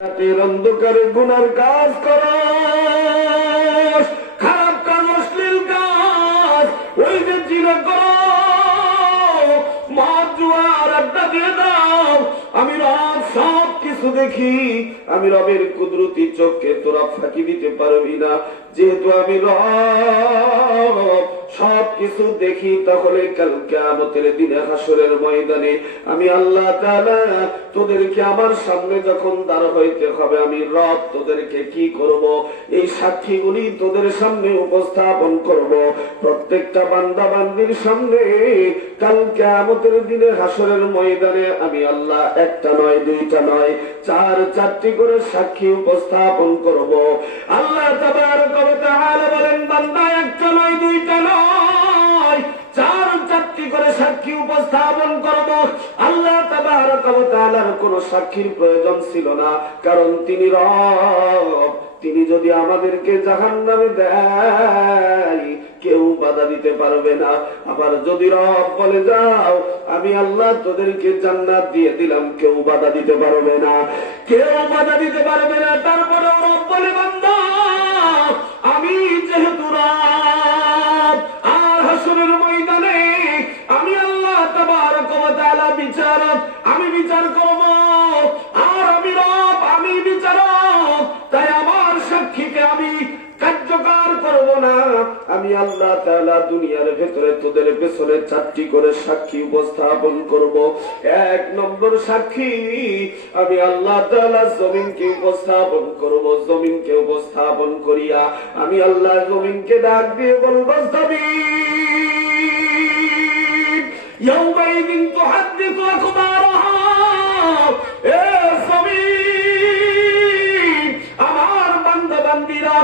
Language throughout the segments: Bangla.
রাতের অন্ধকারে গুনার কাজ করস খারাপ কাজ, অশ্লীল কাজ ওই যে করো মদ আড্ডা দিয়ে দাও। আমি রব, সব কিছু দেখি। আমি রবের কুদরতি চোখকে তোরা ফাঁকি দিতে পারবি না। যেহেতু আমি রব সব কিছু দেখি তাহলে কাল কেয়ামতের দিনে হাসরের ময়দানে আমি আল্লাহ তোদেরকে আমার সামনে যখন দাঁড় হইতে হবে, আমি রব তোদেরকে কি করব? এই সাক্ষীগুলি তোদের সামনে উপস্থাপন করব। প্রত্যেকটা বান্দা বান্দির সামনে কাল কেয়ামতের দিনে হাসরের ময়দানে আমি আল্লাহ একটা নয়, দুইটা নয়, চার, চারটি করে সাক্ষী উপস্থাপন করব। আল্লাহ বলেন, বান্দা একটা নয়, দুইটা নয়। কারণ তিনি তিনি যদি আমাদেরকে জাহান্নামে দেয়, কেউ বাধা দিতে পারবে না। আবার যদি রব বলে, যাও, আমি আল্লাহ তোদেরকে জান্নাত দিয়ে দিলাম কেউ বাধা দিতে পারবে না। কেউ বাধা দিতে পারবে তোদের পেছনে চারটি করে সাক্ষী উপস্থাপন করব এক নম্বর সাক্ষী আমি আল্লাহ তাআলা জমিনকে উপস্থাপন করব জমিনকে উপস্থাপন করিয়া আমি আল্লাহ জমিনকে ডাক দিয়ে বলবো জমিন يومئذ تحدث أخبارها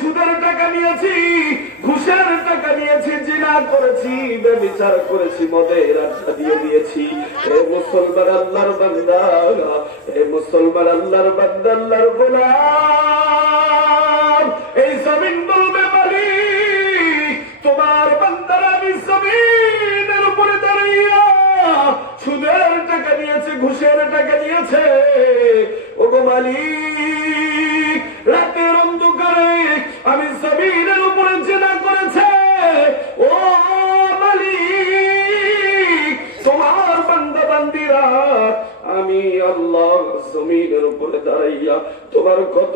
সুদের টাকা নিয়েছি, ঘুষের টাকা নিয়েছি, জিনা করেছি বেবিচার করেছি, মদের আড্ডা দিয়ে দিয়েছি। এ মুসলমান আল্লাহর বান্দা, এ মুসলমান আল্লাহর বান্দা, আল্লাহর গোলাম। এই জমিন বলবে মালিক তোমার বান্দার আমি উপরে দাঁড়াইয়া সুদের টাকা নিয়েছে, ঘুষের টাকা নিয়েছে। ও গো মালিক আমি আল্লাহ জমিনের উপরে দাঁড়াইয়া তোমার কত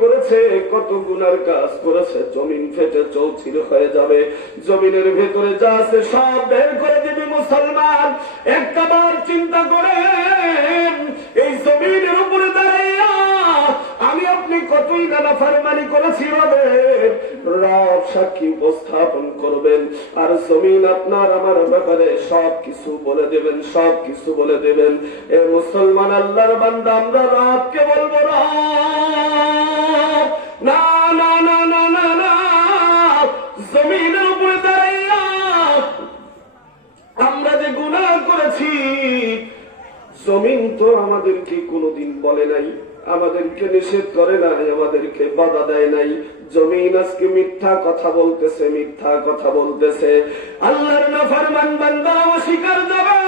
করেছে, কত গুনার কাজ করেছে, জমিন ফেটে চৌচির হয়ে যাবে। জমিনের ভেতরে যা আছে সব বের করে দিবে মুসলমান। একটা বার চিন্তা করে এই জমিনের উপরে দাঁড়াইয়া আমি আপনি কতই নানা ফারমানি করেছি রব সাক্ষী উপস্থাপন করবেন। আর জমিন আপনার, আমার ব্যাপারে সব কিছু বলে দেবেন, সব কিছু বলে দেবেন। এ মুসলমান আল্লাহর বান্দা, আমরা রবকে বলব, রব! না না না না না না, জমিনের উপরে আমরা যে গুনাহ করেছি, জমিন তো আমাদেরকে কোনোদিন বলে নাই? আমাদেরকে নিষেধ করে নাই, আমাদেরকে বাধা দেয় নাই। জমিন আজকে মিথ্যা কথা বলতেছে, মিথ্যা কথা বলতেছে। আল্লাহর বান্দা অস্বীকার যাবে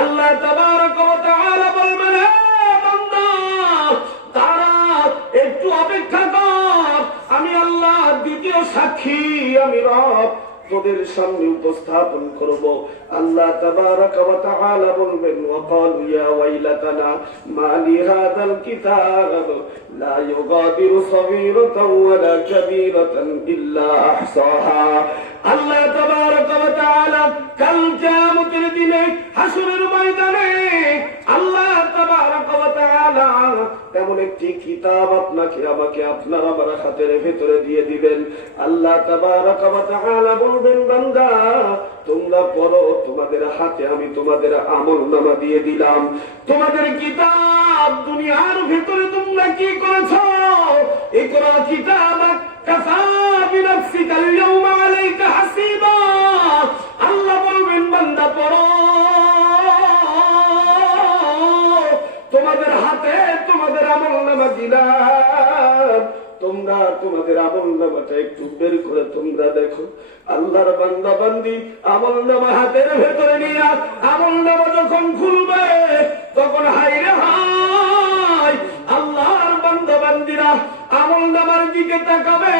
আল্লাহ তারা একটু অপেক্ষা কর। আমি আল্লাহ দ্বিতীয় সাক্ষী, আমি রব। তোদের সামনে উপস্থাপন করব। আল্লাহ তাবারাক ওয়া তাআলা বলবেন ওয়া ক্বালু ইয়া ওয়াইলাতানা, মা লি হাদাল কিতাব, লা ইউগাদিরু সগীরাতান ওয়ালা কাবীরাতান ইল্লা আহসাহা। আল্লাহ তাবারাক ওয়া তাআলা কাল কিয়ামতের দিনে হাসরের ময়দানে আল্লাহ ওয়া তেমন একটি কিতাব আপনাকে, আমাকে আপনার আমার হাতের ভেতরে দিয়ে দিবেন। আল্লাহ বলবেন, বান্দা, তোমরা পড়ো, তোমাদের হাতে আমি তোমাদের আমল নামা দিয়ে দিলাম। তোমাদের কিতাব দুনিয়ার ভেতরে তোমরা কি করেছ? কাফা বিনাফসিকা আল-ইয়াওমা আলাইকা হাসিবা। আল্লাহ বলবেন, বান্দা, পড়ো। আমল নামা দিলাম। তোমরা তোমাদের আমল একটু বের করে তোমরা দেখো। আল্লাহর বান্দা বান্দি আমল নামা হাতের ভেতরে নিয়ে আমল নামা যখন খুলবে, তখন হাইরে হাই আল্লাহর বান্দা বান্দিরা আমল নামার দিকে তাকাবে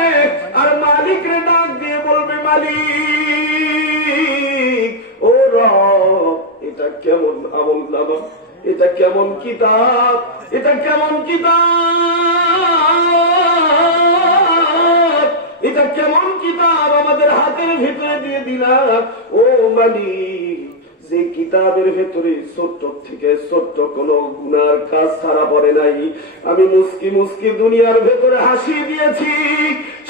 আর মালিকরে ডাক দিয়ে বলবে, মালিক, ও রব, এটা কেমন আমল নামা? এটা কেমন কিতাব? এটা কেমন কিতাব? এটা কেমন কিতাব? আমাদের হাতের ভিতরে দিয়ে দিলাম। ও মালিক, যে কিতাবের ভেতরে ছোট্ট থেকে ছোট্ট কোন গুনার কাজ ছাড়া পড়ে নাই। আমি মুস্কি মুস্কি দুনিয়ার ভেতরে হাসি দিয়েছি।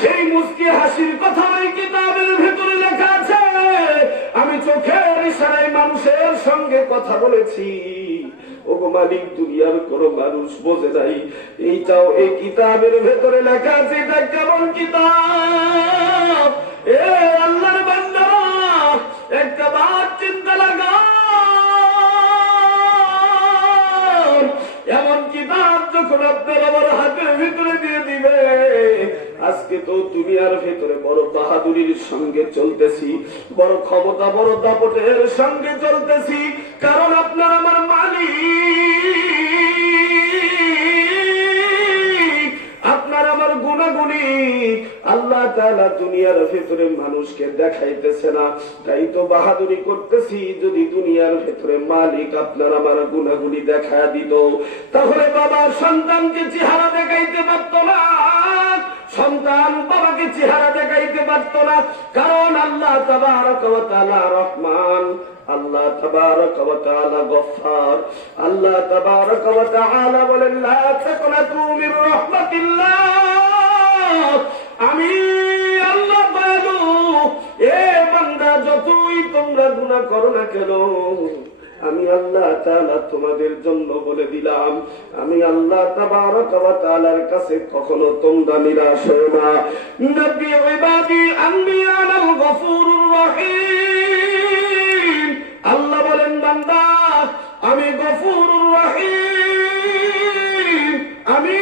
সেই মুস্কি হাসির কথা ওই কিতাবের ভেতরে লেখা আছে। আমি চোখের ইশারায় মানুষের সঙ্গে কথা বলেছি। ওগো মালিক, দুনিয়ার কোন মানুষ বোঝে নাই। এইটাও এই কিতাবের ভেতরে লেখা আছে, এটা কেমন কিতাব? এ আল্লাহর বান্দারা, একটা চিন্তা লাগা এমন কিতাব যখন আপনার আমার হাতের ভিতরে দিয়ে দিবে, আজকে তো দুনিয়ার ভেতরে বড় বাহাদুরির সঙ্গে চলতেছি, বড় ক্ষমতা, বড় দাপটের সঙ্গে চলতেছি, কারণ আপনার আমার মালিক। আপনার আমার গুণাগুণি। আল্লাহ তালা দুনিয়ার ভেতরে মানুষকে দেখাইতেছে না। তাই তো বাহাদুরি করতেছি, যদি দুনিয়ার ভেতরে মালিক আপনার আমার গুণাগুলি দেখা দিত। তাহলে বাবা সন্তানকে চেহারা দেখাইতে পারত না। সন্তান বাবাকে চেহারা দেখাইতে পারত না। কারণ আল্লাহ রহমান, আল্লাহ গফফার। আল্লাহ বলেন রাহমাতিল্লাহ। আমি আল্লাহ এ বান্দা যতই তোমরা গুনাহ করো না কেন আমি আল্লাহ তোমাদের জন্য বলে দিলাম। আমি আল্লাহ তাবারক কাছে কখনো তোমরা নিরাশ হও না। আল্লাহ বলেন, বান্দা, আমি গফুরুর রহিম। আমি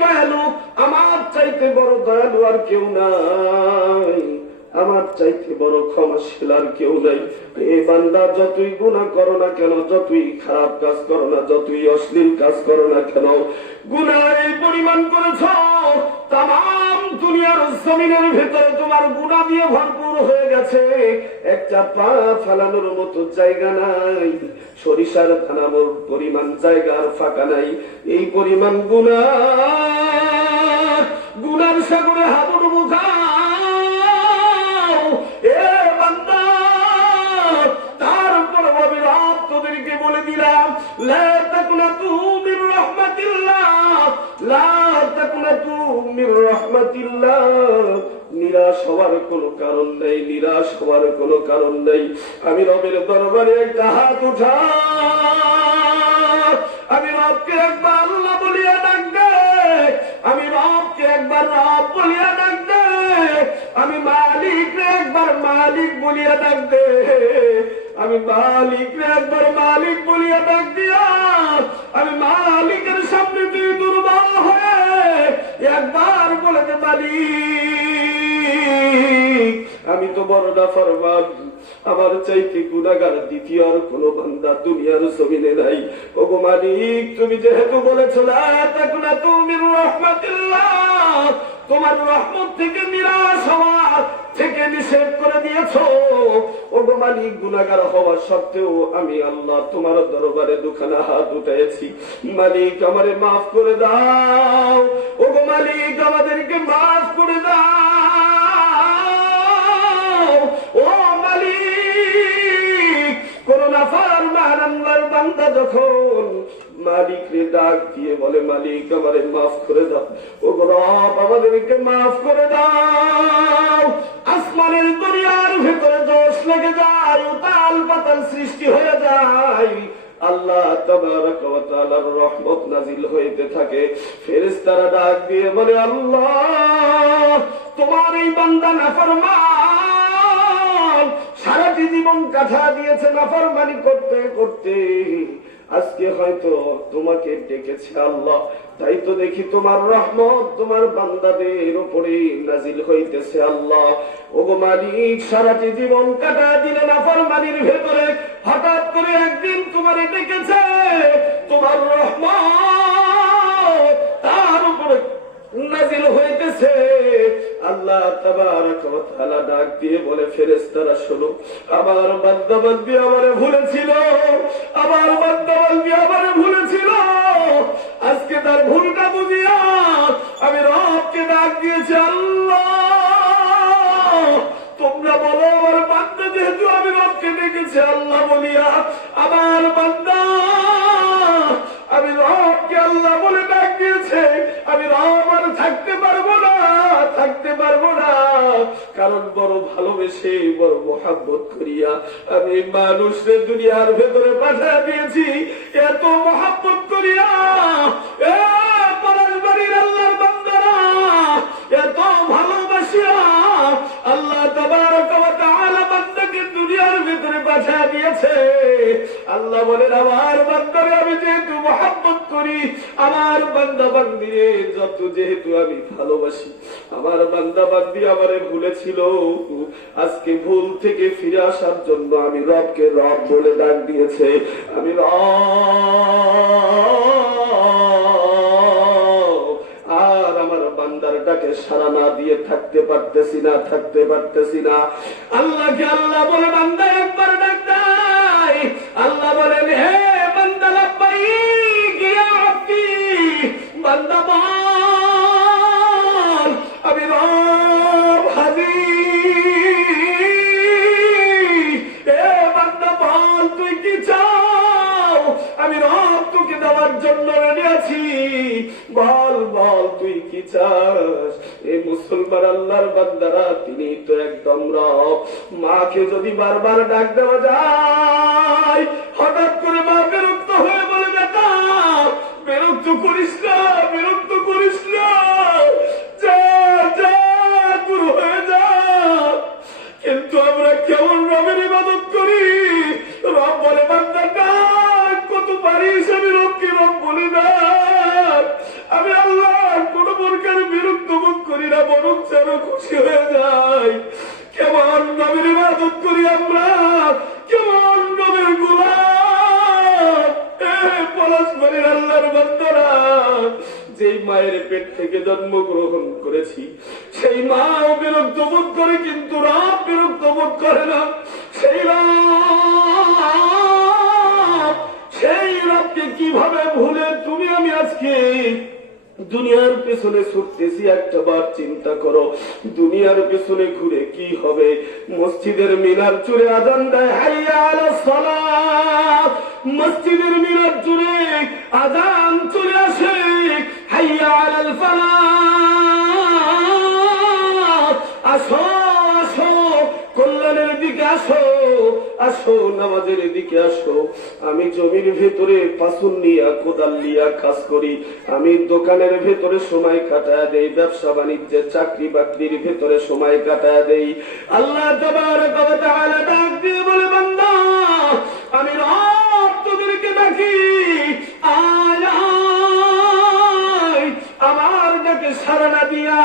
দয়ালু, আমার চাইতে বড় দয়ালু আর কেউ নাই। আমার চাইতে বড় ক্ষমাশীল আর কেউ নাই। এ বান্দা যতই গুণা করো না কেন, যতই খারাপ কাজ করো না, যতই অশ্লীল কাজ করো না কেন গুনার এই পরিমাণ করেছ তাম দুনিয়ার জমিনের ভেতরে তোমার গুণা দিয়ে ভরপুর হয়ে গেছে। একটা পা ফালানোর মতো জায়গা নাই, সরিষার থানানোর পরিমাণ জায়গা আর ফাঁকা নাই। এই পরিমাণ গুণা গুনার সাগরে হাবুডুবু খাও দিলাম লা তাকুনা তুমির রহমাতিল্লাহ, লা তাকুনা তুমির রহমাতিল্লাহ। নিরাশ হওয়ার কোনো কারণ নেই, নিরাশ হওয়ার কোনো কারণ নেই। আমি রবের দরবারে একটা হাত উঠা আমি রবকে একবার আল্লাহ বলিয়া ডাক দে। আমি রবকে একবার রব বলিয়া ডাক দে। আমি মালিক একবার মালিক বলিয়া ডাক দে। আমি মালিক একবার মালিক বলিয়া ডাক দিয়া, আমি মালিকের সামনে তুই দুর্বল হয়ে একবার বলে মালিক আমি তো বড় ফরমান আমার চাইতে গুণাগার দ্বিতীয় আর কোন বান্দা দুনিয়ার জমিনে নাই। ওগো মালিক, তুমি যেহেতু বলেছ তাকুনা তুমি তোমার রহমত থেকে নিরাশ হওয়া থেকে নিষেধ করে দিয়েছ। ওগো মালিক, গুণাগার হওয়া সত্ত্বেও আমি আল্লাহ তোমার দরবারে দুখানা হাত উঠেছি মালিক, আমারে মাফ করে দাও। ওগো মালিক, আমাদেরকে মাফ করে দাও। মান আল্লাহর বান্দা যখন মালিক রে ডাক দিয়ে বলে, মালিক, আমারে মাফ করে দাও। ও রব, আমাদেরকে মাফ করে দাও। আসমানের দুনিয়ার ভেতরে দোষ লেগে যায়, উতাল পাতাল সৃষ্টি হয়ে যায়। আল্লাহ তাবারাক ওয়া তাআলার রহমত নাজিল হইতে থাকে। ফেরেশতারা ডাক দিয়ে বলে, আল্লাহ, তোমার এই বান্দা নাফরমান। সারাটি জীবন কাঠা দিয়েছে, নাফরমানি করতে করতে। আজকে হয়তো তোমাকে ডেকেছে আল্লাহ। তাই তো দেখি তোমার রহমত তোমার বান্দাদের উপরে নাজিল হইতেছে আল্লাহ। ওগো মালিক, সারাটি জীবন কাটা দিলে নাফরমানির ভেতরে হঠাৎ করে একদিন তোমার ডেকেছে তোমার রহমত। তার উপরে নাজিল হইতেছে। আল্লাহ তাআলা ডাক দিয়ে বলে, ফেরেশতারা শোনো আবার বান্দা বান্দি আমারে ভুলেছিল আবার বান্দা বান্দি আমারে ভুলেছিল। আজকে তার ভুলটা বুঝিয়া আমি রবকে ডাক দিয়েছি তোমরা বলো, আমার বান্দা যেহেতু আমি রবকে ডেকেছি, আল্লাহ বলিয়া, আমার বান্দা আমি রবকে আল্লাহ বলে ডাক দিয়েছে। আমি রব আর থাকতে পারব না, থাকতে পারব না। কারণ বড় ভালোবেসে, বড় মোহাব্বত করিয়া আমি মানুষের দুনিয়ার ভেতরে পাঠা দিয়েছি। এত মোহাব্বত করিয়া আল্লাহ বলেন, আমার বান্দারে আমি যেহেতু মহাব্বত করি, আমার বান্দা বান্দিরে যত যেহেতু আমি ভালোবাসি, আমার বান্দা বান্দি আমারে ভুলেছিল। আজকে ভুল থেকে ফিরে আসার জন্য আমি রবকে রব বলে ডাক দিয়েছে। আমি আর আমার বান্দার ডাকে সারা না দিয়ে থাকতে পারতেছি না, থাকতে পারতেছি না। আল্লাহকে আল্লাহ বলে, বান্দা, একবার ডাক দেয় আল্লাহ বলেন হে বান্দা লাব্বাই গিয়া আপনি বান্দা দেওয়ার জন্য আছি। বল বল, তুই কি চাস? এই মুসলমান আল্লাহর বান্দারা, তিনি তো একদম রব। মাকে যদি বারবার ডাক দেওয়া যায়, হঠাৎ করে মা বিরক্ত হয়ে বলে, বেটা, বিরক্ত করিস না। জন্মগ্রহণ করেছি। সেই মাও বিরক্ত বোধ করে কিন্তু রাম বিরক্ত বোধ করে না। সেই সেই রাতকে কীভাবে ভুলে তুমি আমি আজকে দুনিয়ার পেছনে ছুটতেছি, একটা বার চিন্তা করো, দুনিয়ার পেছনে ঘুরে কি হবে? মসজিদের মিনার চুরে আজান দেয় হাইয়া সালাত মসজিদের মিনার চুরে আজান চলে আসে হাইয়া আল আসো আসো। কল্যাণের দিকে আসো আসো, নামাজের দিকে আসো। আমি জমির ভেতরে পাসুন নিয়া, কোদাল নিয়া কাজ করি। আমি দোকানের ভেতরে সময় কাটায় দেই, ব্যবসা বাণিজ্যের চাকরি বাকরির ভেতরে সময় কাটায় দেই। আল্লাহ ডাক বলে, বান্দা, আমি রব তোদেরকে ডাকি আয় দিয়া।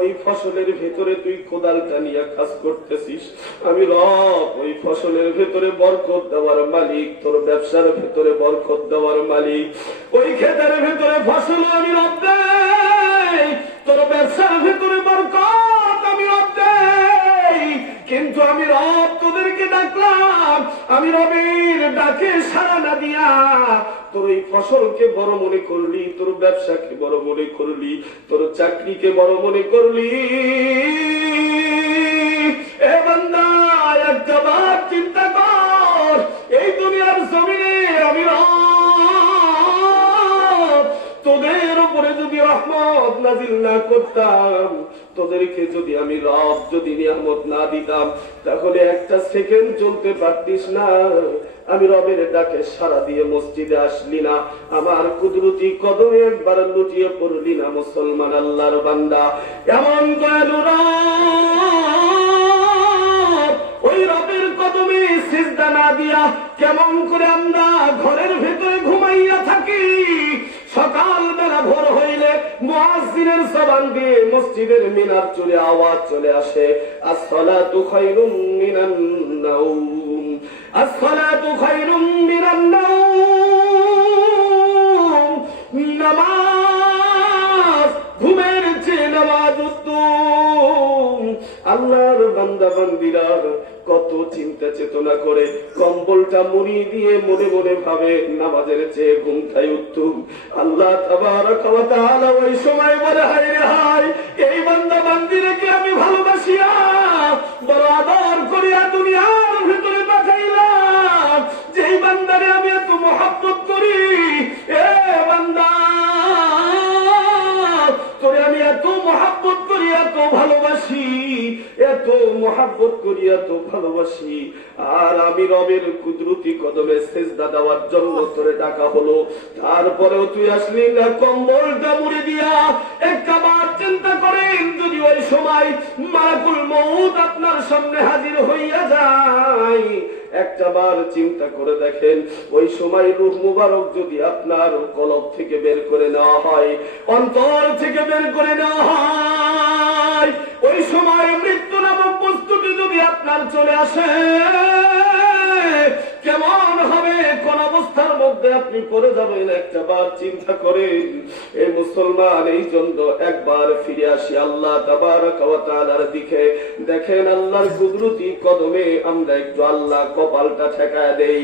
ওই ফসলের ভেতরে তুই কাজ করতেছিস। আমি রব, ওই ফসলের ভেতরে বরকত দেওয়ার মালিক, তোর ব্যবসার ভেতরে বরকত দেওয়ার মালিক। ওই ভেতরে ফসল আমি রব তোর ব্যবসার ভেতরে বরকত আমি রব কিন্তু আমি রব তোদেরকে ডাকলাম, আমি রবের ডাকে সারা না দিয়া তোর এই ফসলকে বড় মনে করলি, তোর ব্যবসাকে বড় মনে করলি, তোর চাকরিকে বড় মনে করলি। চিন্তা কর, এই দুনিয়ার জমিনে আমি তোদের উপরে যদি রহমত নাজিল না করতাম, তোদেরকে যদি আমি রব যদি নিয়ামত না দিতাম, তাহলে একটা সেকেন্ড চলতে পারতিস না। আমি রবের ডাকে সারা দিয়ে মসজিদে আসলি না। আমার কুদরতি কদমে একবার লুটিয়ে পড়লি না মুসলমান আল্লাহর বান্দা। এমন ওই রবের কদমে সিজদা না দিয়া কেমন করে আমরা ঘরের ভেতরে ঘুমাইয়া থাকি। সকাল বেলা ভোর হইলে মুয়াজ্জিনের জবান দিয়ে মসজিদের মিনার চলে আওয়াজ চলে আসে। আসসালাতু খায়রুম মিনান নাওম আল্লাহর বান্দা বান্দিরা কত চিন্তা চেতনা করে কম্বলটা দিয়ে মনে মনে ভাবে নামাজের চেয়ে ঘুমটাই উত্তম। আল্লাহ ওই সময় বলে রে এই বান্দা বান্দিরেকে আমি ভালোবাসিয়া বড় আদর করিয়া দুনিয়ার ভিতরে পাঠাইলাম যেই বান্দারে আমি এত মহাব্বত করি, এ বান্দা, তোরে আমি এত মহাব্বত করি, এত ভালোবাসি, এত মহাব্বত করি, এত ভালোবাসি। আর আমি রবের কুদরতি কদমে সেজদা দেওয়ার জন্য তোরে ডাকা হলো। তারপরেও তুই আসলি না কম্বলটা মুড়ে দিয়া একটা বার চিন্তা ওই সময় মারাকুল মৌত আপনার সামনে হাজির হইয়া যায়। একটা বার চিন্তা করে দেখেন, ওই সময় রূহ মুবারক যদি আপনার কলব থেকে বের করে নেওয়া হয়, অন্তর থেকে বের করে নেওয়া হয়, ওই সময় মৃত্যু নামক বস্তুটি যদি আপনার চলে আসে কেমন হবে? কোন অবস্থার মধ্যে আপনি পড়ে যাবেন একটা বার চিন্তা করেন এই মুসলমান, এই জন্য একবার ফিরে আসি আল্লাহ তাবারক ওয়া দিকে। দেখেন আল্লাহর কুদরতি কদমে আমরা একটু আল্লাহ কপালটা ঠেকায় দেই।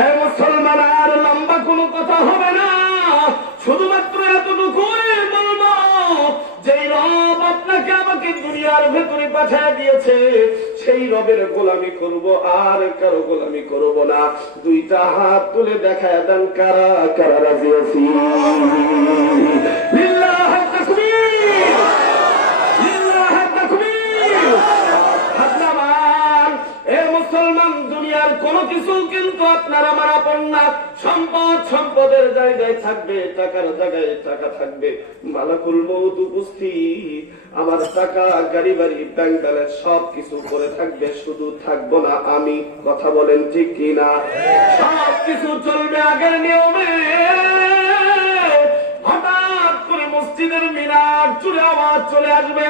এ মুসলমান, আর লম্বা কোনো কথা হবে না। শুধুমাত্র এতটুকু যেই রব আপনাকে আমাকে দুনিয়ার ভেতরে পাঠিয়ে দিয়েছে সেই রবের গোলামি করব, আর কারও গোলামি করব না। দুইটা হাত তুলে দেখায় দেন কারা কারা রাজি আছি লিল্লাহ তাকবীর লিল্লাহ তাকবীর হাত নামান। এ মুসলমান দুনিয়ার কোন কিছু কিন্তু আপনার আমার আপন না। সম্পদ সম্পদের জায়গায় থাকবে, টাকার জায়গায় টাকা থাকবে। মালাকুল মৌত উপস্থিত। আমার টাকা, গাড়ি, বাড়ি ব্যাংক ব্যালেন্স সব কিছু করে থাকবে, শুধু থাকব না আমি। কথা বলেন ঠিক কি না সব কিছু চলবে আগের নিয়মে। হঠাৎ করে মসজিদের মিনার চুলে আওয়াজ চলে আসবে।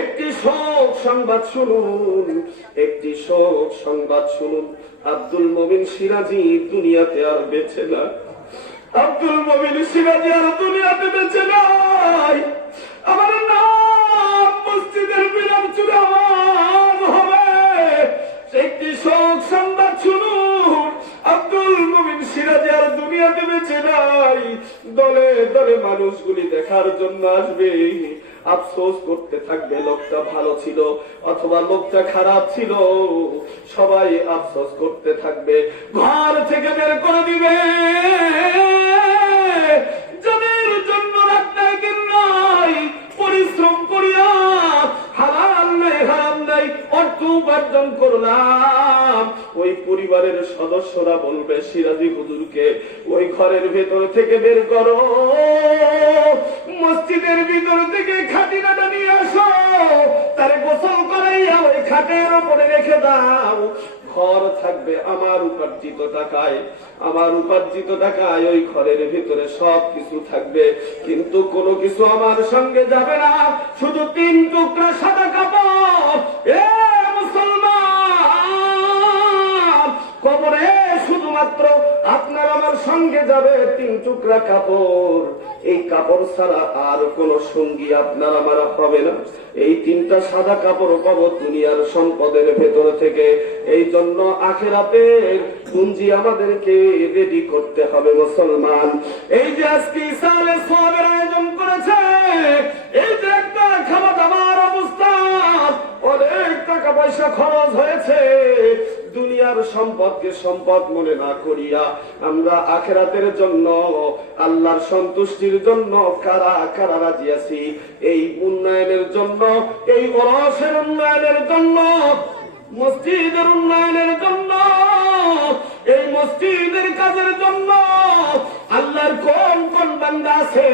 একটি শোক সংবাদ শুনুন, একটি শোক সংবাদ শুনুন। আব্দুল মমিন সিরাজি দুনিয়াতে আর বেঁচে না আব্দুল মমিন সিরাজি আর দুনিয়াতে বেঁচে নাই। আমার নাম মসজিদের চুলে আওয়াজ হবে। সংবাদ শুনুন। আব্দুল মুমিন সিরাজ আর দুনিয়াতে বেঁচে নাই। দলে দলে মানুষগুলি দেখার জন্য আসবে। আফসোস করতে থাকবে, লোকটা ভালো ছিল অথবা লোকটা খারাপ ছিল? সবাই আফসোস করতে থাকবে। ঘর থেকে বের করে দিবে। ওই পরিবারের সদস্যরা বলবে, সিরাজি হুজুরকে ওই ঘরের ভেতর থেকে বের করো। থেকে খাটিনাটা নিয়ে আসো। তারে গোসল করাইয়া ওই খাটের উপরে রেখে দাও। ঘর থাকবে আমার উপার্জিত টাকায়। আমার উপার্জিত টাকায় ওই ঘরের ভিতরে সব কিছু থাকবে। কিন্তু কোনো কিছু আমার সঙ্গে যাবে না। শুধু তিন টুকরা সাদা কাপড়। এ মুসলমান, কবরে শুধুমাত্র আপনার আমার সঙ্গে যাবে তিন টুকরা কাপড়। এই কাপড় ছাড়া আর কোন সঙ্গী আপনার আমার হবে না। এই তিনটা সাদা কাপড় পাবো দুনিয়ার সম্পদের ভেতর থেকে। এই জন্য আখেরাতের পুঞ্জি আমাদেরকে রেডি করতে হবে মুসলমান। এই যে আজকে ইসালে সবের আয়োজন করেছে, এই যে একটা খাওয়া দাওয়ার অবস্থা, অনেক টাকা পয়সা খরচ হয়েছে। দুনিয়ার সম্পদকে সম্পদ মনে না করিয়া আমরা আখেরাতের জন্য, আল্লাহর সন্তুষ্টির জন্য কারা কারা রাজি আছি? এই উন্নয়নের জন্য, এই ওরসের উন্নয়নের জন্য, মসজিদের উন্নয়নের জন্য, এই মসজিদের কাজের জন্য আল্লাহর কোন কোন বান্দা আছে?